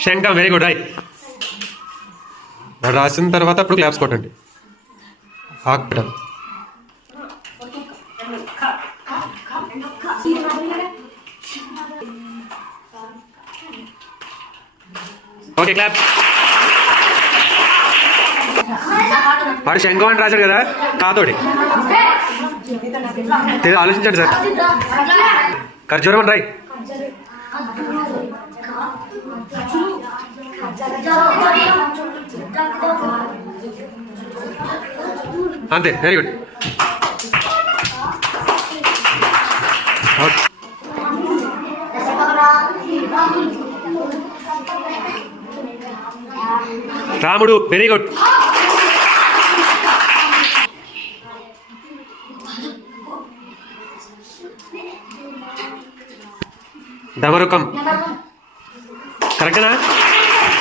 శంఖం. Very good. Right. రాసిన తర్వాత అప్పుడు క్లాప్స్ కొట్టండి. ఆకు. Okay clap. వాడు శంఖం అని రాశాడు కదా కాతోడి. ఆలోచించండి సార్. ఖర్జూరం అని రాయి. అంతే. Very good. రాముడు. Very good. డమరుకం. కరెక్టేనా?